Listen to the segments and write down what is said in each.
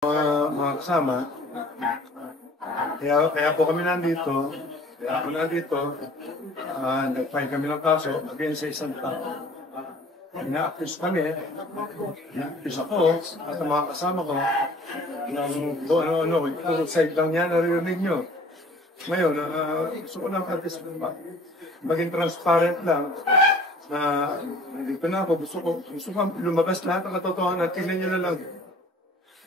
Mga kasama, kaya po kami nandito, nag-file kami ng kaso against sa isang tao. Ina-accuse kami, ina-accuse ako at ang mga kasama ko ng ano-ano, puro side lang yan, naririnig nyo. Ngayon, gusto ko lang maging transparent lang na nandito na ako, gusto ko lumabas lahat ng katotohanan at tingnan nyo na lang.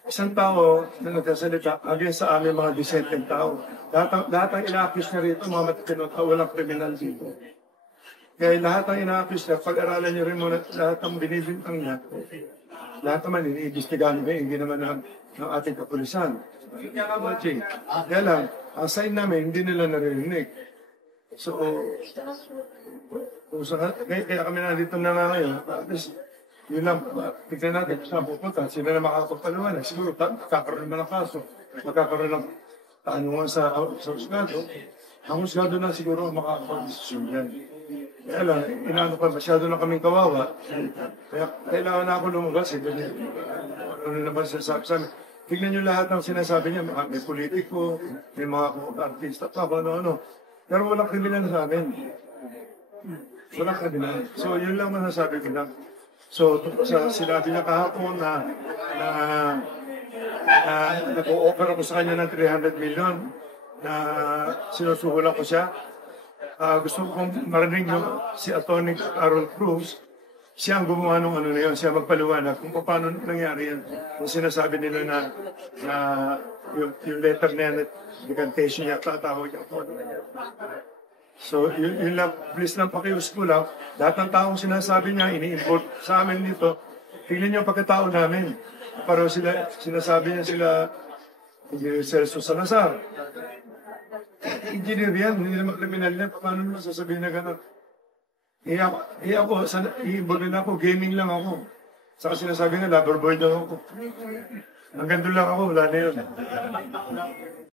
Isang tao na nagsasalita against sa aming mga disenteng tao. Lahat ang ina-accuse niya rito, mga matitinong tao, walang kriminal dito. Kaya lahat ang ina-accuse niya, pag-aralan niyo rin muna lahat ang binibintang niya. Lahat naman, iniimbestigahan niya, hindi naman ng ating kapulisan. Kaya lang, ang sign namin, hindi nila naririnig. So, kaya kami nandito na nga ngayon, at least, yun lang, tignan natin kung saan pupunta, sila na makakapagpaluan. Siguro, magkakaroon naman ng kaso, magkakaroon ng tanungan sa husgado. Ang husgado na siguro makakapag-desisyon yan. Kaya lang, inaano pa, masyado na kaming kawawa. Kaya kailangan na ako lumabas. Ano naman sinasabi sa amin? Tignan nyo lahat ng sinasabi niya, may politiko, may mga artista, ano-ano. Pero walang kriminal sa amin. Walang kriminal. So, yun lang masasabi ko lang. So, sinabi niya kahapon na nag-o-offer ako sa kanya ng 300 million na sinusuhulan ko siya. Gusto kong marinig nyo si Atty. Aaron Cruz, siya ang gumawa ng ano na yun, siya magpaliwanag kung paano nangyari yan. Kung sinasabi nila na yung letter na yan, decantation niya, tatawag niya ako. So, yun lang, please lang pakiusap ko lang. Lahat ng taong sinasabi niya, ini-import sa amin dito, tingnan niyo ang pagkatao namin. Pero sinasabi niya sila, Celso Salazar. Engineer yan, hindi naman kriminal yan. Paano naman sasabihin na gano'n? I-involve na ako, gaming lang ako. Saka sinasabi nga, lover boy daw ako. Hanggang doon lang ako, wala na yun.